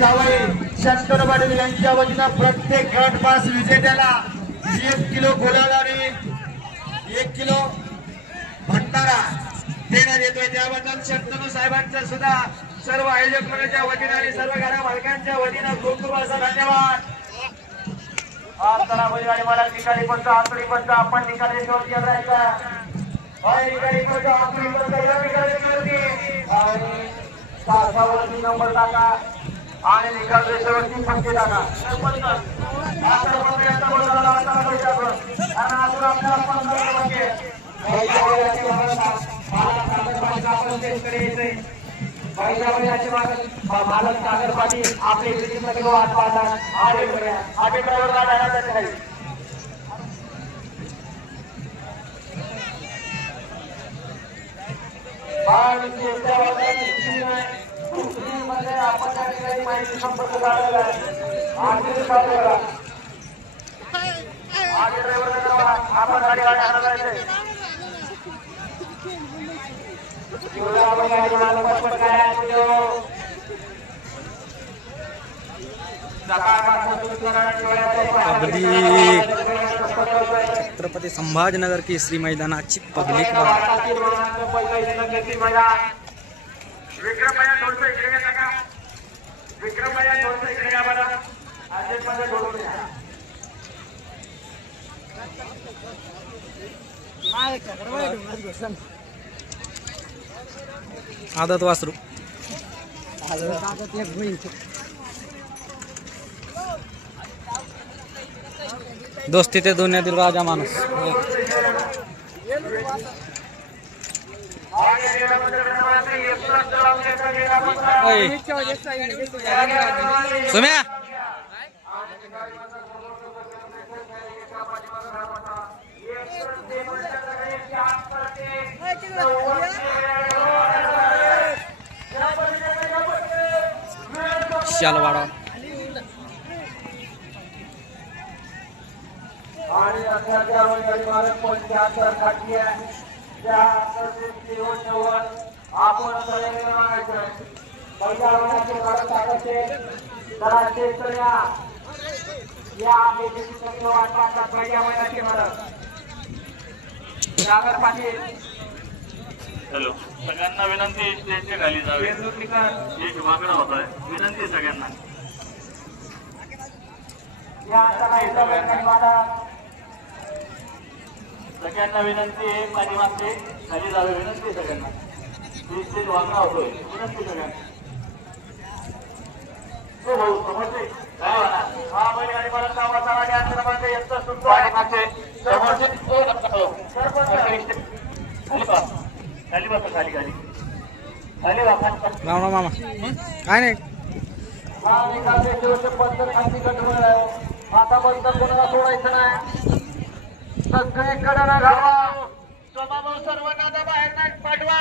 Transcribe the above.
जावई शंकर पाटील यांच्या वतीनं प्रत्येक गट पास विजेत्याला 1 किलो गुलाल आणि 1 किलो भंडारा देण्यात येतोय। त्याबद्दल शंतनू साहेबांचा सुद्धा सर्व आयोजक मंडळाच्या वतीनं आणि सर्व गाड्या मालकांच्या वतीनं खूप खूप असा धन्यवाद। बैलगाडी मला निकाली पंच आतडी पंच आपण निकाली शोध करायचा आणि निकाली पंच आतडी पंच आणि तासावरती नंबर टाका आणि निकाल रेषेवरती फटके टाका। मालक सागर पाटील आपले वाट पाहतात आगे ड्रायव्हरला जाण्यासाठी आहे। आपण त्या ठिकाणी माहिती संपर्क साधलेला आहे। आगे ड्रायव्हरला आपण गाडी हाणायचे छत्रपति संभाजीनगर की श्री मैदानाची पब्लिक विक्रम भैया थोडंसं इकडे घ्या का? विक्रम भैया थोडंसं इकडे घ्या बरं। अजित मध्ये बोलून घ्या। आदत वासरू दोस्ती ते दुनियातील राजा माणूस सुम्या शालवाड़ा आणि अशाच्या वैगरी मालक पण त्यातर खाती आहे त्या जीवन ठेवून आपण सगळे मागायचं बैलाचे मालक टाकायचे जरा शेतकऱ्या या बेसिकली वाटतात पहिल्या महिन्याचे मालक सागर पाटील। हॅलो, सगळ्यांना विनंती स्टेजच्या खाली जावे। एक वाकडा होत आहे, विनंती सगळ्यांना। सगळ्यांना विनंती आहे पाठीमागचे खाली जावे, विनंती सगळ्यांना। स्टेज वाकडा होतोय, विनंती सगळ्यांना। हो भाऊ समजते काय होणार? हा बैलगाडी मला सावा क्रमांक यांचा सुद्धा पाठीमागचे समोरचे खाली बसा, खाली खाली खाली राम मामा काय नाही आता बंद कोणाला सोडायचं नाही, सगळीकडे घालवा, स्वभाव सर्वांना बाहेर नाही पाठवा।